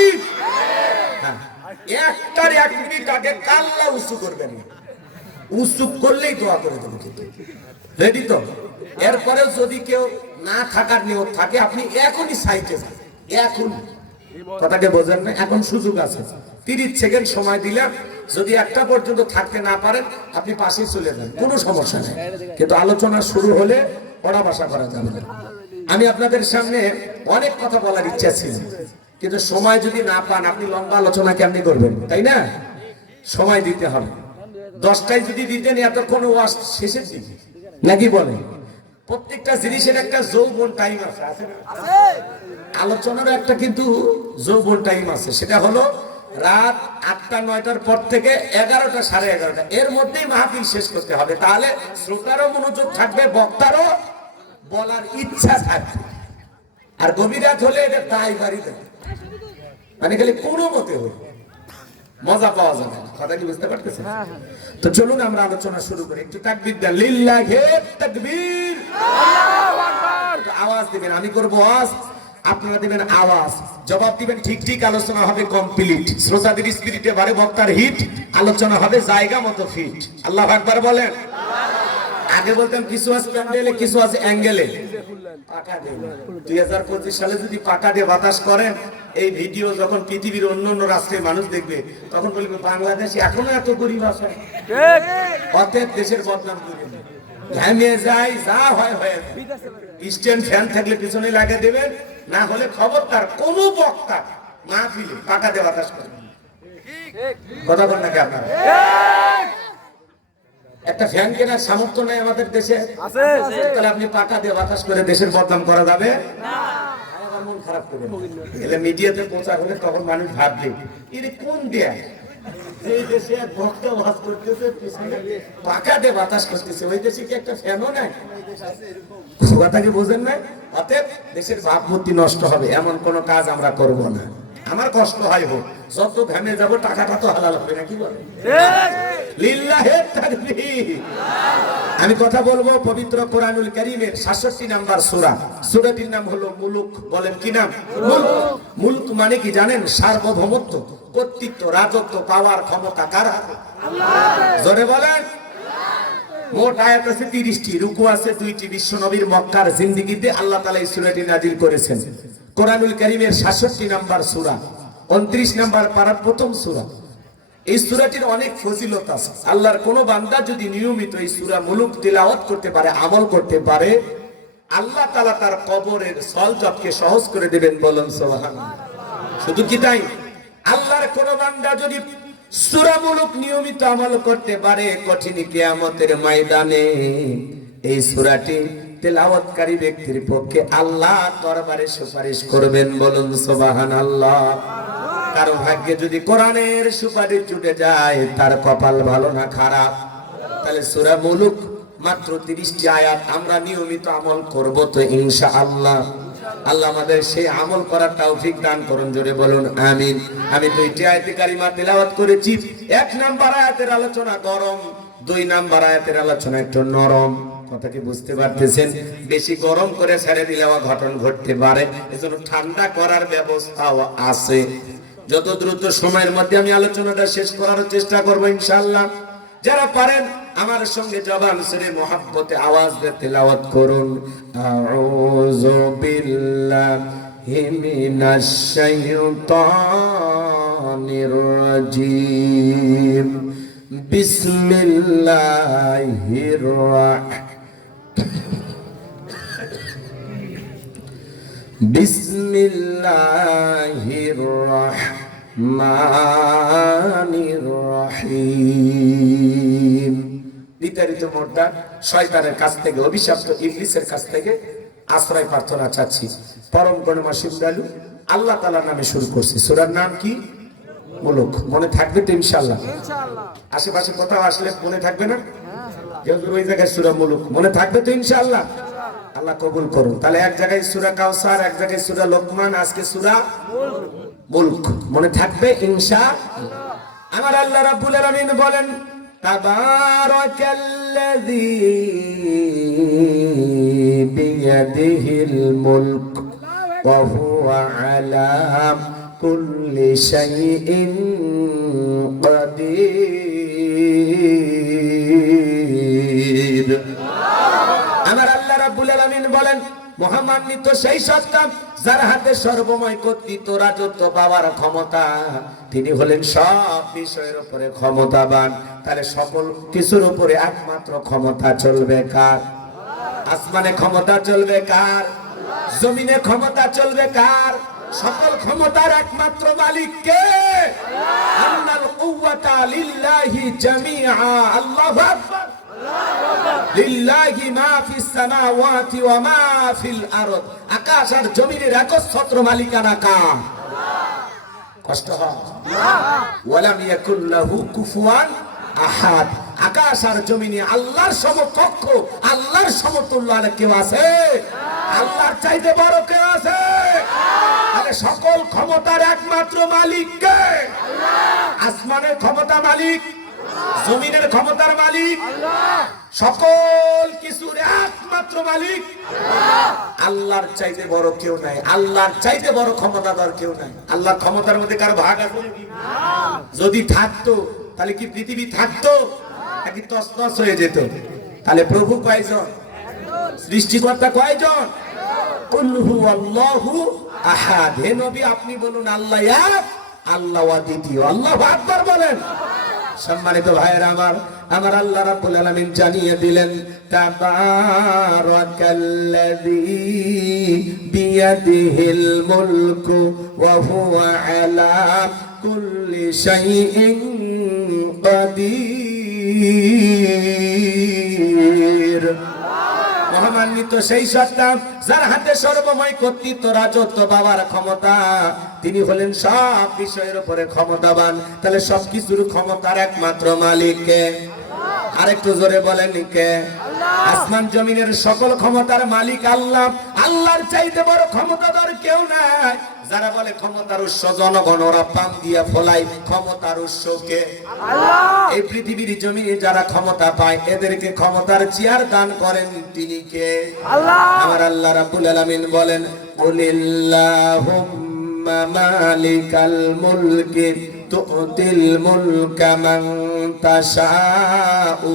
Right হ্যাঁ একটার এক মিনিট আগে কাল্লা উঁচু করবেন। উঁচু করলেই দোয়া করে দেবো কিন্তু। রেডি তো? এরপরেও যদি কেউ না থাকার নিয়ত থাকে, আপনি এখনই সাইটে যান। এখন কথাকে বোঝেন না? এখন সুযোগ আছে। তিরিশ সেকেন্ড সময় দিলাম যদি একটা পর্যন্ত থাকতে না পারেন, আপনি পাশে চলে যান। কোনো সমস্যা নেই। কিন্তু আলোচনা শুরু হলে পড়া বাসা করা যাবে আমি আপনাদের সামনে অনেক কথা বলার ইচ্ছা ছিল। কিন্তু সময় যদি না পান, আপনি লম্বা আলোচনা কেমনি করবেন? তাই না? সময় দিতে হবে। দশটায় যদি দিতেন এতক্ষণ ওয়াশ শেষের নাকি বলে? প্রত্যেকটা জিনিসের একটা যৌবন টাইম আছে আলোচনার একটা কিন্তু যৌবন টাইম আছে। সেটা হলো রাত আটটা, নয়টার পর থেকে এগারোটা, সাড়ে এগারোটা। এর মধ্যেই মাহফিল শেষ করতে হবে। তাহলে শ্রোতারও মনোযোগ থাকবে, বক্তারও বলার ইচ্ছা থাকবে। আর গভীর রাত হলে এটা দায় বাড়ি দেবে। মানে খালি কোনো মতে হলো মজা পাওয়া যাবে না। কথা কি বুঝতে পারতেছেন? তো চলুন আমরা আলোচনা শুরু করি। একটু তাকবীর দেন। লিল্লাহে তাকবীর। আওয়াজ দিবেন। আমি করব আওয়াজ। আপনারা দিবেন আওয়াজ। জবাব দিবেন ঠিক ঠিক। আলোচনা হবে কমপ্লিট শ্রোতাদের স্পিরিটে বাড়ে বক্তার হিট। আলোচনা হবে জায়গা মতো ফিট আল্লাহ আকবার বলেন। আগে বলতাম কিছু আছে প্যান্ডেলে কিছু আছে অ্যাঙ্গেলে। দুই হাজার পঁচিশ সালে যদি পাকা দিয়ে বাতাস করেন এই ভিডিও যখন পৃথিবীর অন্য অন্য রাষ্ট্রের মানুষ দেখবে তখন বলবে বাংলাদেশ এখনও এত গরিব আছে। অতএব দেশের বদনাম ঘামিয়ে যায় যা হয় হয়ে স্ট্যান্ড ফ্যান থাকলে পিছনে লাগিয়ে দেবেন না হলে খবর তার কোন বক্তা না ফিলে পাকা দিয়ে বাতাস করে। কথা বল নাকি আপনারা? একটা ফ্যান কেনার সামর্থ্য নেই আমাদের দেশে। তাহলে আপনি পাকা দিয়ে বাতাস করে দেশের বদনাম করা যাবে? খারাপ করে এলে মিডিয়াতে প্রচার হলে তখন মানুষ ভাববে এটা কোন দেয়া? এই দেশে এক ভক্ত বাস করতেছে পিছনে পাকা দিয়ে বাতাস করতেছে। ওই দেশে কি একটা ফ্যানও নাই? কথাকে বোঝেন না অতএব দেশের ভাবমূর্তি নষ্ট হবে এমন কোন কাজ আমরা করব না। আমার কষ্ট হয় হোক যত ঘামে যাব টাকাটা তো হালাল হবে না কি বলে আমি কথা বলব পবিত্র কোরআনুল কারীমের 66 নাম্বার সূরা। সূরাটির নাম হলো মুলুক। বলেন কি নাম? মুলক। মানে কি জানেন? সার্বভৌমত্ব কর্তৃত্ব রাজত্ব পাওয়ার ক্ষমতা কার? হাতে জোরে বলেন। মোট আয়াত আছে তিরিশটি রুকু আছে দুইটি বিশ্ব নবীর মক্কার জিন্দিগিতে আল্লাহ তালা এই সুরাটি নাজিল করেছেন। কোরআনুল করিমের সাতষট্টি নাম্বার সুরা, উনত্রিশ নাম্বার পাড়ার প্রথম সুরা। এই সুরাটির অনেক ফজিলত আছে। আল্লাহর কোন বান্দা যদি নিয়মিত এই সুরা মুলুক তিলাওয়াত করতে পারে, আমল করতে পারে, আল্লাহ তালা তার কবরের সল জবকে সহজ করে দেবেন বলুন সোহান শুধু কি তাই? আল্লাহর কোন বান্দা যদি সুরামূলক নিয়মিত আমল করতে পারে, কঠিন কেয়ামতের ময়দানে এই সুরাটি তেলাওয়াতকারী ব্যক্তির পক্ষে আল্লাহ দরবারে সুপারিশ করবেন বলুন সুবাহান আল্লাহ কারও ভাগ্যে যদি কোরআনের সুপারিশ জুটে যায়, তার কপাল ভালো না খারাপ? তাহলে সুরা মুলুক মাত্র তিরিশটি আয়াত আমরা নিয়মিত আমল করব তো ইনশা আল্লাহ আল্লাহ আমাদের সেই আমল করার তৌফিক দান করুন, জোরে বলুন, আমিন। আমি দুইটি আয়াতে কারিমা তেলাওয়াত করেছি, এক নাম্বার আয়াতের আলোচনা গরম, দুই নাম্বার আয়াতের আলোচনা একটু নরম। কথা কি বুঝতে পারতেছেন। বেশি গরম করে ছেড়ে দিলে আমার ঘটন ঘটতে পারে। এজন্য ঠান্ডা করার ব্যবস্থাও আছে। যত দ্রুত সময়ের মধ্যে আমি আলোচনাটা শেষ করার চেষ্টা করব ইনশাআল্লাহ। যারা পারেন, আমার সঙ্গে জবান সুরে মোহাব্বতে আওয়াজ দিয়ে তেলাওয়াত করুন। আউযু বিল্লাহি মিনাশ শাইতানির রাজিম। বিসমিল্লাহির রাহমানির بسم الله الرحمن الرحيم বিতাড়িত মোর্দা শয়তানের কাছ থেকে অভিশপ্ত ইবলিসের কাছ থেকে আশ্রয় প্রার্থনা চাচ্ছি পরম গণমা শিবদালু আল্লাহ তালার নামে শুরু করছি সুরার নাম কি মুলুক মনে থাকবে তো ইনশাল্লাহ আশেপাশে কোথাও আসলে মনে থাকবে না যেহেতু ওই জায়গায় সুরা মুলুক মনে থাকবে তো ইনশাল্লাহ আল্লাহ কবুল করুন তাহলে এক জায়গায় সুরা কাউসার এক জায়গায় সুরা লোকমান আজকে সুরা মুলক মনে থাকবে ইনশা আমার আল্লাহ রাব্বুল আলামিন বলেন তাবারাকাল্লাযী বিয়াদিহিল মুলক ওয়া হুয়া আলা كل شيء قدير রাব্বুল বলেন মহামান্বিত সেই সত্তা যার হাতে সর্বময় কর্তৃত্ব, রাজত্ব পাওয়ার ক্ষমতা। তিনি হলেন সব বিষয়ের উপরে ক্ষমতাবান। তাহলে সকল কিছুর উপরে একমাত্র ক্ষমতা চলবে কার? আসমানে ক্ষমতা চলবে কার? জমিনে ক্ষমতা চলবে কার? সকল ক্ষমতার একমাত্র মালিক কে? জামিআ আল্লাহু আকবার। আকাশ আর কষ্ট আকাশ আর জমিনে আল্লাহর সমকক্ষ, আল্লাহর সমতুল্য আর কেউ আছে? আল্লাহর চাইতে বড় কেউ আছে? সকল ক্ষমতার একমাত্র মালিক কে আসমানের ক্ষমতা মালিক জমিনের ক্ষমতার মালিক। সকল কিছুর একমাত্র মালিক। আল্লাহর চাইতে বড় কেউ নাই। আল্লাহর চাইতে বড় ক্ষমতাধর কেউ নাই। আল্লাহর ক্ষমতার মধ্যে কারও ভাগ আছে? যদি থাকতো তাহলে কি পৃথিবী থাকতো? নাকি তসনস হয়ে যেত? তাহলে প্রভু কয়জন? সৃষ্টিকর্তা কয়জন? কুল্লুহু আল্লাহু আহাদ। হে নবী আপনি বলুন আল্লাহ এক আল্লাহ দ্বিতীয় আল্লাহ আকবার বলেন। সম্মানিত ভাইয়ের আমার আমার আল্লাহ রাব্বুল আলামিন জানিয়ে দিলেন, তাবারাকাল্লাযী বিয়াদিহিল মুলকু ওয়া হুয়া আলা কুল্লি শাইইন কাদির মহামান্বিত সেই সত্তা, যার হাতে সর্বময় কর্তৃত্ব রাজত্ব বাবার ক্ষমতা, তিনি হলেন সব বিষয়ের উপরে ক্ষমতাবান। তাহলে সবকিছুর ক্ষমতার একমাত্র মালিককে আরেকটু জোরে বলেন কে? আসমান জমিনের সকল ক্ষমতার মালিক আল্লাহ। আল্লাহর চাইতে বড় ক্ষমতাধর কেউ নাই। যারা বলে ক্ষমতার উৎস জনগণ ওরা পাম দিয়া ফলাই ক্ষমতার উৎসকে। এই পৃথিবীর জমিনে যারা ক্ষমতা পায় এদেরকে ক্ষমতার চেয়ার দান করেন তিনি কে? আমার আল্লাহ রাব্বুল আলামিন বলেন কুলিল্লাহুম্মা মালিকাল মুলকি তু'তিল মুলকা মান তাশাউ।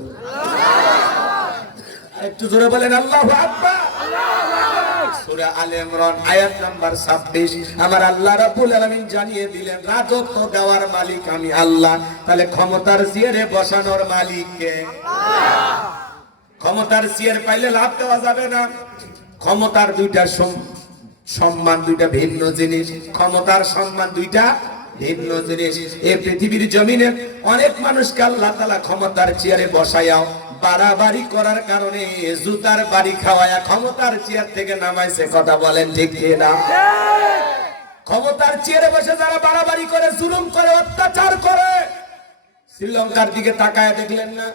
আরেকটু জোরে বলেন, আল্লাহু আকবার। সূরা আলে ইমরান, আয়াত নাম্বার 26 আমার আল্লাহ রাব্বুল আলামিন জানিয়ে দিলেন, রাজত্ব দেওয়ার মালিক আমি আল্লাহ। তাহলে ক্ষমতার পাইলে লাভ দেওয়া যাবে না। ক্ষমতার দুইটা সম্মান দুইটা ভিন্ন জিনিস। ক্ষমতার সম্মান দুইটা ভিন্ন জিনিস। এই পৃথিবীর জমিনে অনেক মানুষকে আল্লাহ তালা ক্ষমতার চেয়ারে বসায়াও বাড়াবাড়ি করার কারণে জুতার বাড়ি খাওয়ায়া ক্ষমতার চেয়ার থেকে নামাইছে, কথা বলেন ঠিক না ক্ষমতার চেয়ারে বসে যারা বাড়াবাড়ি করে, জুলুম করে, অত্যাচার করে, শ্রীলঙ্কার দিকে তাকায় দেখলেন না?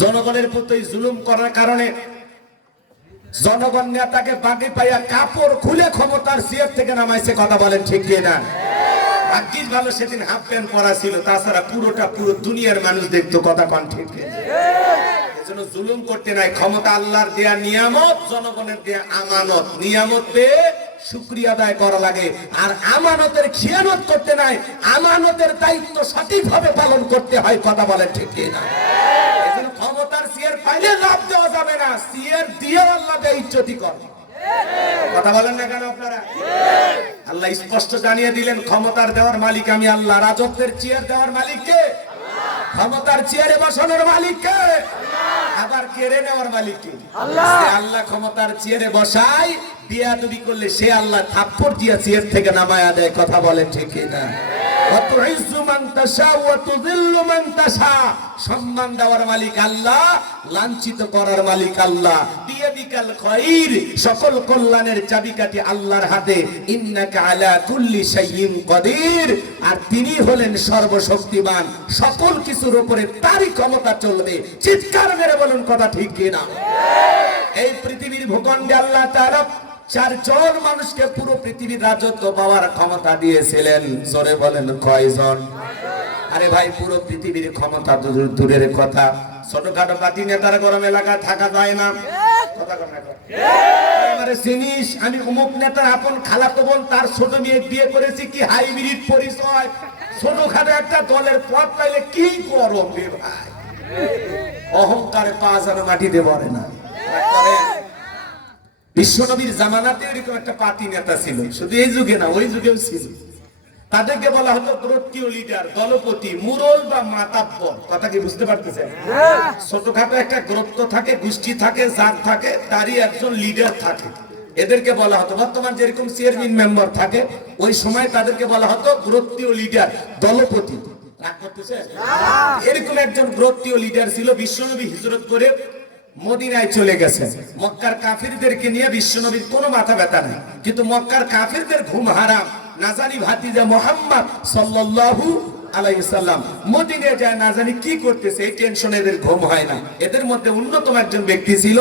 জনগণের প্রতি জুলুম করার কারণে জনগণ নেতাকে বাগে পাইয়া কাপড় খুলে ক্ষমতার চেয়ার থেকে নামাইছে, কথা বলেন ঠিক না ভাগ্যিস ভালো সেদিন হাফ প্যান্ট পরা ছিল, তাছাড়া পুরোটা পুরো দুনিয়ার মানুষ দেখতো কথা এজন্য জুলুম করতে নাই, ক্ষমতা আল্লাহর দেয়া নিয়ামত, জনগণের দেয়া আমানত। নিয়ামত পেয়ে শুক্রিয়া আদায় করা লাগে। আর আমানতের খিয়ানত করতে নাই, আমানতের দায়িত্ব সঠিকভাবে পালন করতে হয়, কথা বলেন ঠিক না ক্ষমতার সিয়ার পাইলে লাভ দেওয়া যাবে না সিয়ার দিয়ে করে। কথা বলেন না কেন আপনারা? আল্লাহ স্পষ্ট জানিয়ে দিলেন ক্ষমতার দেওয়ার মালিক আমি আল্লাহ। রাজত্বের চেয়ার দেওয়ার মালিক কে? ক্ষমতার চেয়ারে বসানোর মালিক কে? আবার কেড়ে নেওয়ার মালিক কে? সে আল্লাহ ক্ষমতার চেয়ারে বসায় বিয়া করলে সে আল্লাহ থাপ্পড় দিয়া চেয়ার থেকে নামায়া দেয় কথা বলেন ঠিক না মান মান মান সম্মান দেওয়ার মালিক আল্লাহ, লাঞ্ছিত করার মালিক আল্লাহ। খায়র সকল কল্যাণের চাবিকাঠি আল্লাহর হাতে। আলা কুল্লি কাদির। আর তিনি হলেন সর্বশক্তিমান। সকল কিছুর উপরে তারই ক্ষমতা চলবে। চিৎকার মেরে বলুন কথা ঠিক কিনা? এই পৃথিবীর ভূখণ্ডে আল্লাহ তাআলা চারজন মানুষকে পুরো পৃথিবীর রাজত্ব পাওয়ার ক্ষমতা দিয়েছিলেন। জোরে বলেন, কয়জন? আরে ভাই, পুরো পৃথিবীর ক্ষমতা দূরের কথা। ছোটখাটো পার্টি নেতার গরম এলাকায় থাকা যায় না। অহংকারে পা যেন মাটিতে পড়ে না। বিশ্বনবীর জামানাতে এরকম একটা পার্টি নেতা ছিল। শুধু এই যুগে না ওই যুগেও ছিল। তাদেরকে বলা হতো লিডার দলপতি মুরল বা মাতাব্বর। কথা কি বুঝতে পারতেছেন? ছোটখাটো একটা গ্রত্ব থাকে গোষ্ঠী থাকে জাত থাকে তারই একজন লিডার থাকে। এদেরকে বলা হতো বর্তমান যেরকম চেয়ারম্যান মেম্বার থাকে ওই সময় তাদেরকে বলা হতো গ্রত্তীয় লিডার দলপতি। এরকম একজন গ্রত্তীয় লিডার ছিল বিশ্বনবী হিজরত করে মদিনায় চলে গেছেন। মক্কার কাফিরদেরকে নিয়ে বিশ্বনবীর কোনো মাথা ব্যথা নেই। কিন্তু মক্কার কাফিরদের ঘুম হারাম। না জানি ভাতিজা মোহাম্মদ সাল্লাল্লাহু আলাইসাল্লাম মদিনে যায়, না জানি কি করতেছে। এই টেনশনে এদের ঘুম হয় না। এদের মধ্যে অন্যতম একজন ব্যক্তি ছিল,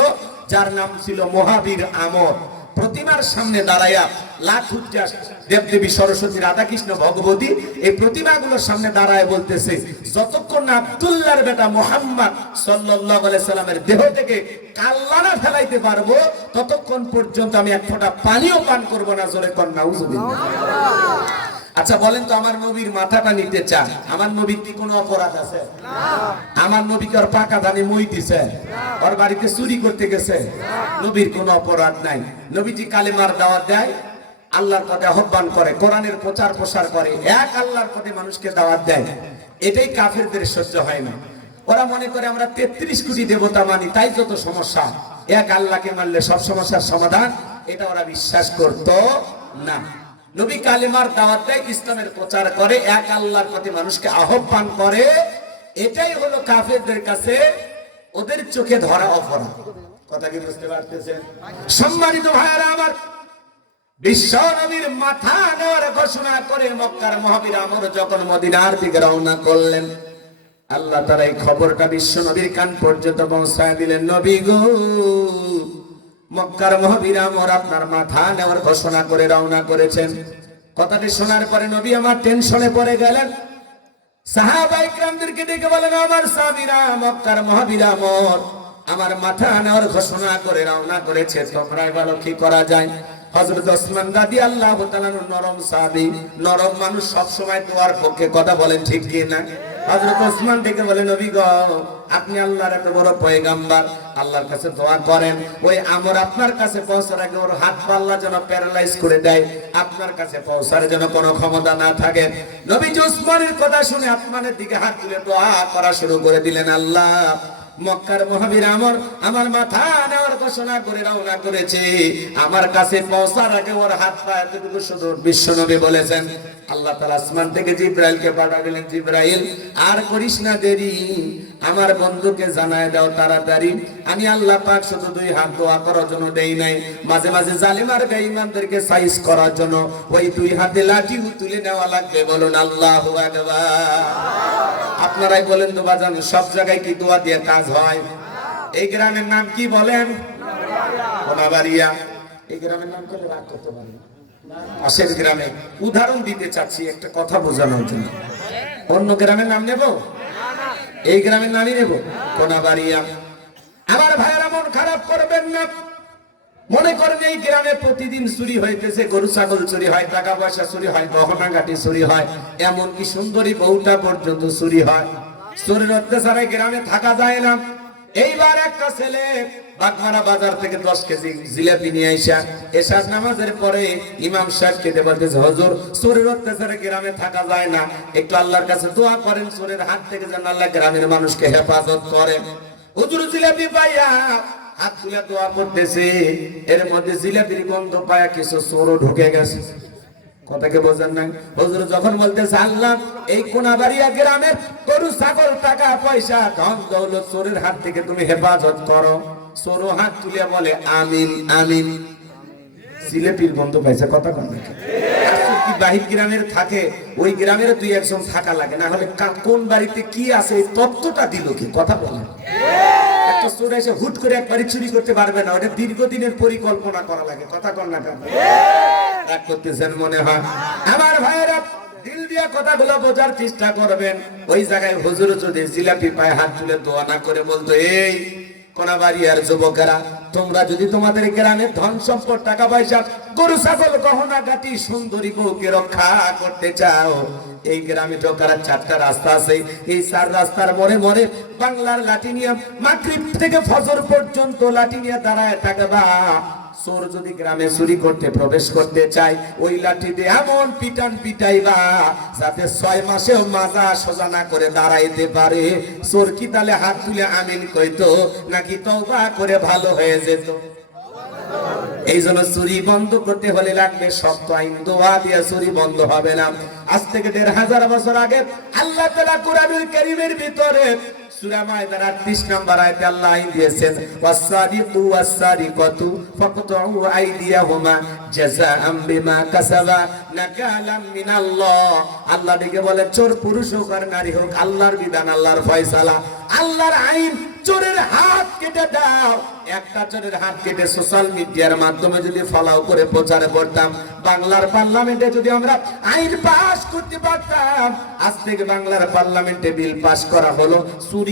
যার নাম ছিল মহাবীর আমর। প্রতিমার সামনে দাঁড়াইয়া লাখ উচ্চাস দেবদেবী সরস্বতী রাধাকৃষ্ণ, ভগবতী এই প্রতিমাগুলোর সামনে দাঁড়ায় বলতেছে, যতক্ষণ না আব্দুল্লাহর বেটা মোহাম্মদ সাল্লামের দেহ থেকে কাল্লানা ফেলাইতে পারব, ততক্ষণ পর্যন্ত আমি এক ফোঁটা পানিও পান করব না। জোরে কন্যা আচ্ছা বলেন তো আমার নবীর মাথাটা নিতে চান। আমার নবীর কি কোনো অপরাধ আছে? আমার নবীকে ওর পাকা দানে মই দিছে? ওর বাড়িতে চুরি করতে গেছে? নবীর কোনো অপরাধ নাই। নবীজি কালেমার দাওয়াত দেয় আল্লাহর পথে আহ্বান করে কোরআনের প্রচার প্রসার করে এক আল্লাহর পথে মানুষকে দাওয়াত দেয়। এটাই কাফেরদের সহ্য হয় না। ওরা মনে করে আমরা তেত্রিশ কোটি দেবতা মানি তাই যত সমস্যা। এক আল্লাহকে মানলে সব সমস্যার সমাধান এটা ওরা বিশ্বাস করত না। নবী কালিমার দাওয়াত দেয় ইসলামের প্রচার করে, এক আল্লাহর প্রতি মানুষকে আহ্বান করে, এটাই হলো কাফেরদের কাছে ওদের চোখে ধরা অপরাধ। কথা কি বুঝতে পারতেছেন? সম্মানিত ভাইয়ারা, আমার বিশ্ব নবীর মাথা নেওয়ার ঘোষণা করে মক্কার মহাবীর আমর যখন মদিনার দিকে রওনা করলেন, আল্লাহ তারা এই খবরটা বিশ্ব নবীর কান পর্যন্ত পৌঁছায় দিলেন, নবী গো মক্কার মহাবীর আমর আপনার মাথা নেওয়ার ঘোষণা করে রওনা করেছেন। কথাটি শোনার পরে নবী আমার টেনশনে পড়ে গেলেন। বলেন, আমার মাথা নেওয়ার ঘোষণা করে রওনা কি করা যায়? আল্লাহ নরম নরম মানুষ সব সময় তোমার পক্ষে কথা বলেন ঠিক কি না? হযরত ওসমান ডেকে বলে, নবী গো, আপনি আল্লাহর এত বড় পয়গাম্বার আল্লাহর কাছে দোয়া করেন, ওই আমর আপনার কাছে পৌঁছার আগে ওর হাত পাল্লা যেন প্যারালাইজ করে দেয়, আপনার কাছে পৌঁছার যেন কোনো ক্ষমতা না থাকে। নবী উসমানের কথা শুনে আপনাদের দিকে হাত তুলে দোয়া করা শুরু করে দিলেন, আল্লাহ মক্কার মহাবীর আমর আমার মাথা নেওয়ার ঘোষণা করে রওনা করেছে। আমার কাছে পৌঁছার আগে ওর হাত পা এতটুকু শুধু বিশ্ব নবী বলেছেন, আল্লাহ তাআলা আসমান থেকে জিব্রাইলকে পাঠালেন জিব্রাইল, আর করিস না দেরি। আমার বন্ধুকে জানায় দাও তাড়াতাড়ি। আমি আল্লাহ পাক শুধু দুই হাত দোয়া করার জন্য দেই নাই। মাঝে মাঝে জালিম আর বেঈমানদেরকে সাইজ করার জন্য ওই দুই হাতে লাঠি তুলে নেওয়া লাগবে। বলুন, আল্লাহু আকবার। আপনারাই বলেন তো বাজান, সব জায়গায় কি দোয়া দিয়ে কাজ হয়? এই গ্রামের নাম কি বলেন? কোনাবাড়িয়া এই গ্রামের নাম করলে রাগ করতে পারি পাশের গ্রামে উদাহরণ দিতে চাচ্ছি, একটা কথা বোঝানোর জন্য। অন্য গ্রামের নাম নেব? এই গ্রামের নামই নেব কোনাবাড়িয়া আমার ভাইয়েরা মন খারাপ করবেন না। মনে করেন এই গ্রামে প্রতিদিন চুরি হইতেছে, গরু, ছাগল চুরি হয়, টাকা পয়সা চুরি হয়, গহনা গাটি চুরি হয়, এমনকি সুন্দরী বউটা পর্যন্ত চুরি হয়। চোরের অত্যাচারে গ্রামে থাকা যায় না। এইবার একটা ছেলে বাগমারা বাজার থেকে দশ কেজি জিলাপি নিয়ে আইসা এসার নামাজের পরে ইমাম সাহেব খেতে বলতেছে, হজুর, চোরের অত্যাচারে গ্রামে থাকা যায় না। একটু আল্লাহর কাছে দোয়া করেন, চোরের হাত থেকে যেন আল্লাহ গ্রামের মানুষকে হেফাজত করেন হুজুর জিলাপি পাইয়া হাত তুলে দোয়া করতেছে। এর মধ্যে জিলাপির গন্ধ পায়া কিছু চোরও ঢুকে গেছে। কথাকে বোঝেন নাই? হুজুর যখন বলতেছে, আল্লাহ, এই কোনাবাড়িয়া গ্রামের গরু, ছাগল, টাকা, পয়সা, ধন, দৌলত, চোরের হাত থেকে তুমি হেফাজত করো। চোরও হাত তুলে বলে, আমিন আমিন। সিলেটির বন্ধ পাইছে, কথা কন কি বাহির গ্রামের থাকে, ওই গ্রামের দুই একজন থাকা লাগে। না হলে কোন বাড়িতে কি আছে, এই তত্ত্বটা দিল কি? কথা বলে একটা এসে হুট করে চুরি করতে পারবে না, ওটা দীর্ঘদিনের পরিকল্পনা করা লাগে, কথা কন না করতেছেন মনে হয়? আমার ভাইয়েরা, দিল দিয়ে কথাগুলো বোঝার চেষ্টা করবেন। ওই জায়গায় হুজুর যদি জিলাপি পায়ে হাত তুলে দোয়া না করে বলতো, এই কোনাবাড়িয়ার যুবকেরা, তোমরা যদি তোমাদের গ্রামের ধন সম্পদ, টাকা পয়সা, গরু, ছাগল, গহনা, গাটি, সুন্দরী বউকে রক্ষা করতে চাও, এই গ্রামে ঢোকার চারটা রাস্তা আছে। এই চার রাস্তার মরে মোড়ে বাংলার লাটিনিয়া নিয়ে মাগরিব থেকে ফজর পর্যন্ত লাটিনিয়া নিয়ে দাঁড়ায় থাকবা। চোর যদি গ্রামে চুরি করতে, প্রবেশ করতে চায়, ওই লাঠি দিয়ে এমন পিটান পিটাইবা যাতে ছয় মাসেও মাজা সোজা করে দাঁড়াইতে পারে। চোর কি তাহলে হাত তুলে আমিন কইতো? নাকি তওবা করে ভালো হয়ে যেত? এই জন্য চুরি বন্ধ করতে হলে লাগবে শক্ত আইন, দোয়া দিয়ে চুরি বন্ধ হবে না। আজ থেকে দেড় হাজার বছর আগে আল্লাহ তালা কোরআনুল কারীমের ভিতরে সূরা মায়দার 38 নম্বর আয়াতে আল্লাহ ডেকে বলে, চোর পুরুষ হোক আর নারী হোক, আল্লাহর বিধান, আল্লাহর ফয়সালা, আল্লাহর আইন চোরের হাত কেটে দাও। একটা চোরের হাত কেটে সোশ্যাল মিডিয়ার মাধ্যমে যদি ফলাও করে প্রচার করতাম, বাংলার পার্লামেন্টে যদি আমরা আইন পাস করতে পারতাম, আজ থেকে বাংলার পার্লামেন্টে বিল পাস করা হলো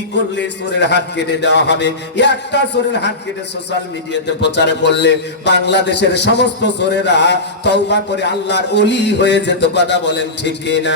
করলে চোরের হাত কেটে দেওয়া হবে। একটা চোরের হাত কেটে সোশ্যাল মিডিয়াতে প্রচারে করলে বাংলাদেশের সমস্ত চোরেরা তওবা করে আল্লাহর অলি হয়ে যেত, কথা বলেন ঠিক না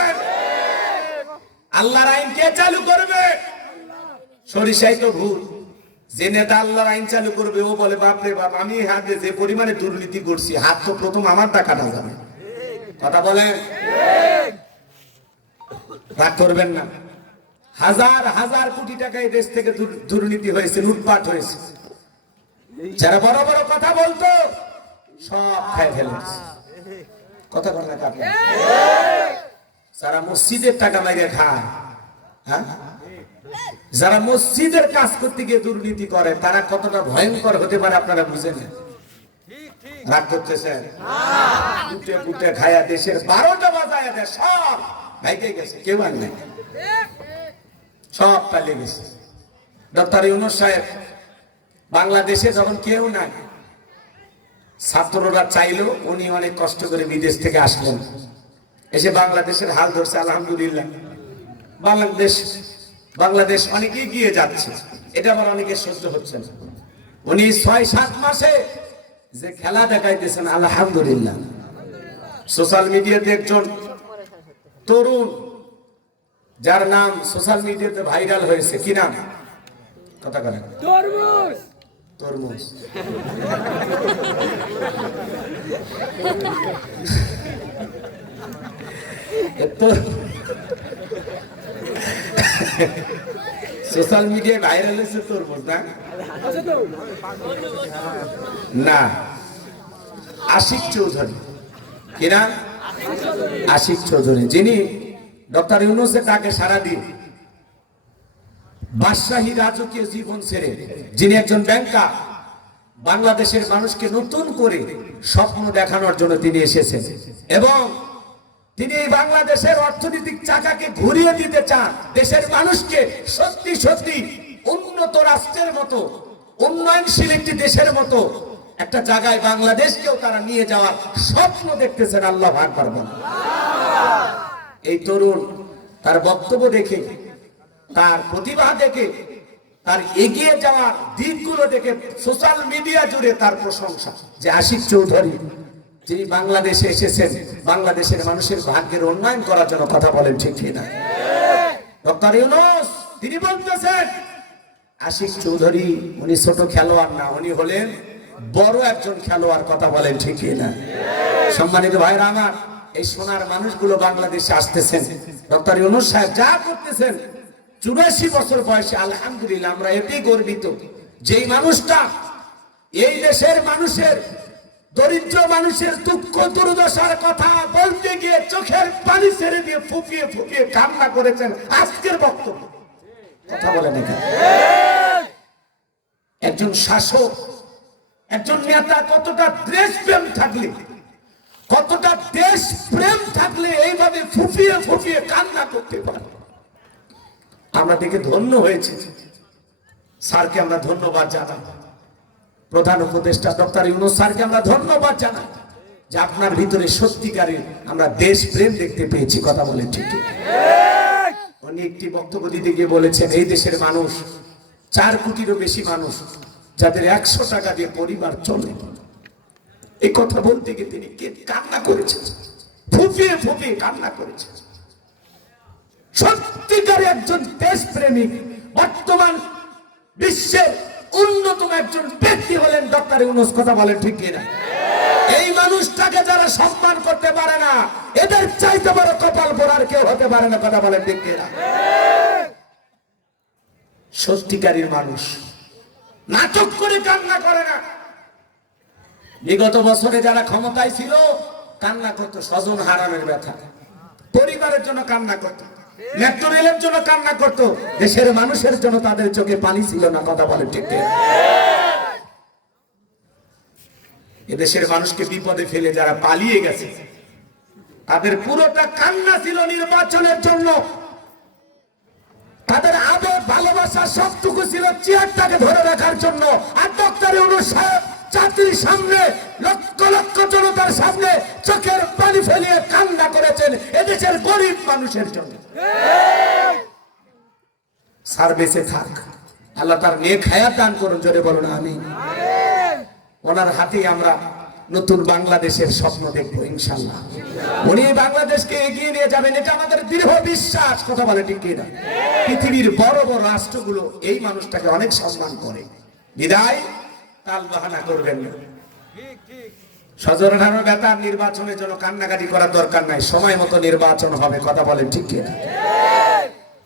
আল্লাহর আইন কে চালু করবে? সরিষাই তো ভুল। যে নেতা আল্লাহর আইন চালু করবে, ও বলে, বাপরে বাপ, আমি হাতে যে পরিমাণে দুর্নীতি করছি, হাত তো প্রথম আমারটা কাটা যাবে কথা বলেন? রাগ করবেন না। হাজার হাজার কোটি টাকা এই দেশ থেকে দুর্নীতি হয়েছে, লুটপাট হয়েছে। যারা বড় বড় কথা বলতো, সব খায় ফেলেছে। কথা বল না কাকে? যারা মসজিদের টাকা মেরে খায় হ্যাঁ? যারা মসজিদের কাজ করতে গিয়ে দুর্নীতি করে, তারা কতটা ভয়ঙ্কর হতে পারে আপনারা বুঝেন? রাগ করতেছেন? কুটে কুটে খায়া দেশের বারোটা বাজায় সব ভাইকে গেছে, কেউ আর নাই। সব পালিয়ে গেছে। ডক্টর ইউনুস সাহেব, বাংলাদেশে যখন কেউ নাই, ছাত্ররা চাইলো উনি অনেক কষ্ট করে বিদেশ থেকে আসলেন। এসে বাংলাদেশের হাল ধরছে আলহামদুলিল্লাহ। বাংলাদেশ বাংলাদেশ অনেক এগিয়ে যাচ্ছে। এটা আমার অনেকে সহ্য হচ্ছে না। উনি ছয় সাত মাসে যে খেলা দেখাইতেছেন আলহামদুলিল্লাহ। সোশ্যাল মিডিয়াতে একজন তরুণ যার নাম সোশ্যাল মিডিয়াতে ভাইরাল হয়েছে। কি নাম? কথা বলেন তরমুজ! তরমুজ। সোশ্যাল মিডিয়ায় ভাইরাল হয়েছে তরমুজ না? না। আশিক চৌধুরী। কি নাম আশিক চৌধুরী, যিনি ডক্টর ইউনুসের তাকে সারাদিন বাদশাহী রাজকীয় জীবন ছেড়ে যিনি একজন ব্যাংকার বাংলাদেশের মানুষকে নতুন করে স্বপ্ন দেখানোর জন্য তিনি এসেছেন। এবং তিনি এই বাংলাদেশের অর্থনৈতিক চাকাকে ঘুরিয়ে দিতে চান। দেশের মানুষকে সত্যি সত্যি উন্নত রাষ্ট্রের মতো, উন্নয়নশীল একটি দেশের মতো, একটা জায়গায় বাংলাদেশকেও তারা নিয়ে যাওয়ার স্বপ্ন দেখতেছেন আল্লাহ ভাগ এই তরুণ তার বক্তব্য দেখে, তার প্রতিভা দেখে, তার এগিয়ে যাওয়ার দিকগুলো দেখে সোশ্যাল মিডিয়া জুড়ে তার প্রশংসা। যে আশিক চৌধুরী যিনি বাংলাদেশে এসেছেন, বাংলাদেশের মানুষের ভাগ্যের উন্নয়ন করার জন্য কথা বলেন, ঠিক না? ডক্টর ইউনুস, তিনি বলতেছেন আশিস চৌধুরী, উনি ছোট খেলোয়াড় না, উনি হলেন বড় একজন খেলোয়াড়, কথা বলেন, ঠিক না? সম্মানিত ভাইরা আমার, এই সোনার মানুষগুলো বাংলাদেশে আসতেছেন। ডক্টর ইউনুস সাহেব যা করতেছেন, চুরাশি বছর বয়সে, আলহামদুলিল্লাহ, আমরা এতেই গর্বিত। যেই মানুষটা, এই দেশের মানুষের দরিদ্র মানুষের দুঃখ দুর্দশার কথা বলতে গিয়ে চোখের পানি ছেড়ে দিয়ে ফুপিয়ে ফুপিয়ে কান্না করেছেন আজকের বক্তব্য। কথা বলেন একজন শাসক, একজন নেতা কতটা দেশ প্রেম থাকলে, কতটা দেশ প্রেম থাকলে এইভাবে ফুপিয়ে ফুপিয়ে কান্না করতে পারে? আমরা দেখে ধন্য হয়েছে। স্যারকে আমরা ধন্যবাদ জানাই প্রধান উপদেষ্টা ডক্টর ইউনুস স্যারকে আমরা ধন্যবাদ জানাই যে আপনার ভিতরে সত্যিকারের আমরা দেশ প্রেম দেখতে পেয়েছি, কথা বলেন ঠিক উনি একটি বক্তব্য দিতে গিয়ে বলেছেন, এই দেশের মানুষ, চার কোটিরও বেশি মানুষ, যাদের একশো টাকা দিয়ে পরিবার চলে। এই কথা বলতে গিয়ে তিনি কান্না করেছেন? ফুপিয়ে ফুপিয়ে কান্না করেছেন। সত্যিকারে একজন দেশপ্রেমিক, বর্তমান বিশ্বের অন্যতম একজন ব্যক্তি হলেন ডক্টর ইউনুস, কথা বলেন ঠিক কিনা? এই মানুষটাকে যারা সম্মান করতে পারে না, এদের চাইতে বড় কপাল পড়ার কেউ হতে পারে না, কথা বলেন ঠিক কিনা? সত্যিকারীর মানুষ। নাটক করে কান্না করে না। বিগত বছরে যারা ক্ষমতায় ছিল, কান্না করতো, স্বজন হারানোর ব্যথা। পরিবারের জন্য কান্না করতো। মেট্রো জন্য কান্না করতো। দেশের মানুষের জন্য তাদের চোখে পানি ছিল না, কথা বলে ঠিক। এদেশের মানুষকে বিপদে ফেলে যারা পালিয়ে গেছে, তাদের পুরোটা কান্না ছিল নির্বাচনের জন্য। তাদের আবেগ ভালোবাসা সবটুকু ছিল চেয়ারটাকে ধরে রাখার জন্য। আর ডক্টর ইউনুস সাহেব জাতির সামনে লক্ষ লক্ষ জনতার সামনে চোখের পানি ফেলিয়ে কান্না করেছেন এদেশের গরিব মানুষের জন্য। সার বেঁচে থাক। আল্লাহ তার নেক হায়াত দান করুন, জোরে বলুন আমি ওনার হাতেই আমরা নতুন বাংলাদেশের স্বপ্ন দেখব ইনশাল্লাহ উনি বাংলাদেশকে এগিয়ে নিয়ে যাবেন, এটা আমাদের দৃঢ় বিশ্বাস। কথা বলে ঠিক কিনা? পৃথিবীর বড় বড় রাষ্ট্রগুলো এই মানুষটাকে অনেক সম্মান করে। বিদায়। তাল বাহানা করবেন না। বেতার নির্বাচনের জন্য কান্নাকাটি করার দরকার নাই। সময় মতো নির্বাচন হবে, কথা বলেন ঠিক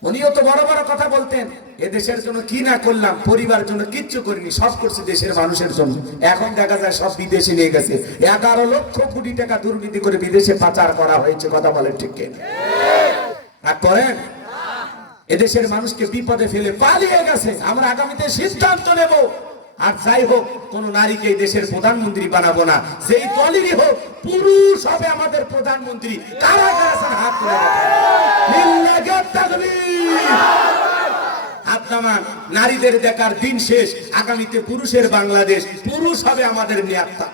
উনিও তো বড় বড় কথা বলতেন এ দেশের জন্য কি না করলাম জন্য কিচ্ছু করিনি, সব করছি দেশের মানুষের জন্য। এখন দেখা যায় সব বিদেশে নিয়ে গেছে। এগারো লক্ষ কোটি টাকা দুর্নীতি করে বিদেশে পাচার করা হয়েছে, কথা বলেন ঠিক আর করেন এদেশের মানুষকে বিপদে ফেলে পালিয়ে গেছে। আমরা আগামীতে সিদ্ধান্ত নেব। আর যাই হোক, কোন নারীকে দেশের প্রধানমন্ত্রী বানাবো না। সেই দলেরই হোক, পুরুষ হবে আমাদের প্রধানমন্ত্রী। কারা কারা হাত নারীদের দেখার দিন শেষ। আগামীতে পুরুষের বাংলাদেশ। পুরুষ হবে আমাদের নিয়াত্তা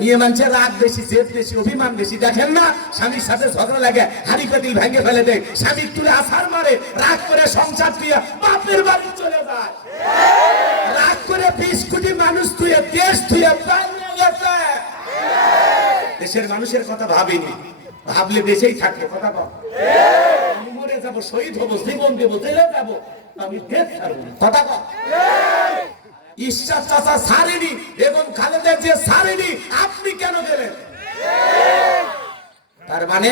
নিয়ে মানুষের রাগ বেশি, জেদ বেশি, অভিমান বেশি। দেখেন না, স্বামীর সাথে ঝগড়া লাগে, হাড়ি পাতিল ভেঙে ফেলে দেয়। স্বামী তুলে আসার মারে, রাগ করে সংসার তুই বাপের বাড়ি চলে যায়। রাগ করে বিশ কোটি মানুষ তুই দেশ তুই দেশের মানুষের কথা ভাবিনি। ভাবলে দেশেই থাকবে, কথা আমি মরে যাব, শহীদ হব, জীবন দেবো, জেলে যাব, আমি দেশ ছাড়বো, কথা ঈশ্বর চাচা সারেনি এবং খালেদের যে সারেনি আপনি কেন গেলেন? তার মানে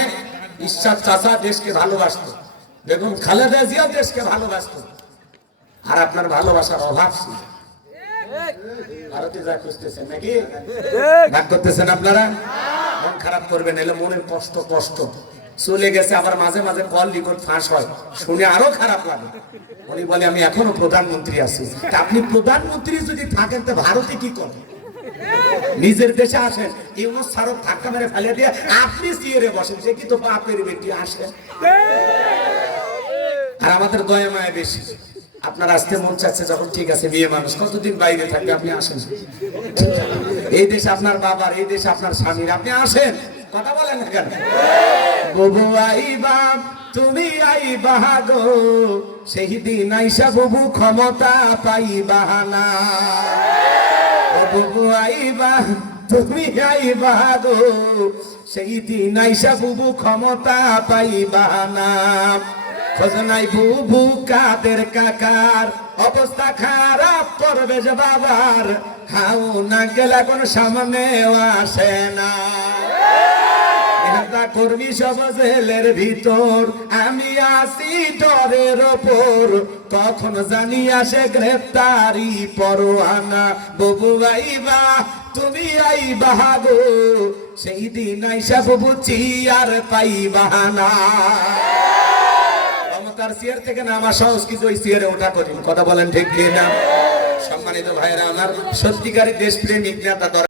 ঈশ্বর চাচা দেশকে ভালোবাসত বেগম খালেদা জিয়াও দেশকে ভালোবাসত। আর আপনার ভালোবাসার অভাব ছিল। ভারতে যা খুঁজতেছেন নাকি? রাগ করতেছেন আপনারা? মন খারাপ করবেন এলে মনের কষ্ট কষ্ট। চলে গেছে, আবার মাঝে মাঝে কল রেকর্ড ফাঁস হয়। শুনে আরও খারাপ লাগে। উনি বলে, আমি এখনও প্রধানমন্ত্রী আছি। আপনি প্রধানমন্ত্রী যদি থাকেন, তো ভারতে কি করেন নিজের দেশে আসেন, ইউনুস ধাক্কা মেরে ফেলে দিয়ে আপনি বসেন, সে কি তো বাপের বেটি আসে? আর আমাদের দয়া বেশি। আপনার আসতে মন চাচ্ছে যখন ঠিক আছে, বিয়ে মানুষ, কতদিন বাইরে থাকবে আপনি আসেন? এই দেশ আপনার বাবার, এই দেশ আপনার স্বামীর, আপনি আসেন। কথা বলেন না কেন? ববু আইবা, তুমি আইবা গো, সেই দিন আইসা ববু ক্ষমতা পাইবা না। ববু আইবা, তুমি আইবা গো, সেই দিন আইসা বুবু ক্ষমতা পাইবা না। খোঁজনাই বুবু কাদের কাকার, অবস্থা খারাপ করবে যে বাবার। হাউ না গেলে কোন সামনে আসে না। নেতা কর্মী সব জেলের ভিতর, আমি আসি ডরের ওপর। তখন জানি আসে গ্রেপ্তারি পরোয়ানা। ববু আইবা, তুমি আইবা গো। সেই দিন আইসা ববু চিয়ার পাইবা না। ক্ষমতার চেয়ার থেকে না, আমার সংস্কৃত ওই চেয়ারে ওঠা কঠিন? কথা বলেন ঠিক না সম্মানিত ভাইরা আমার সত্যিকারী দেশপ্রেমিক নেতা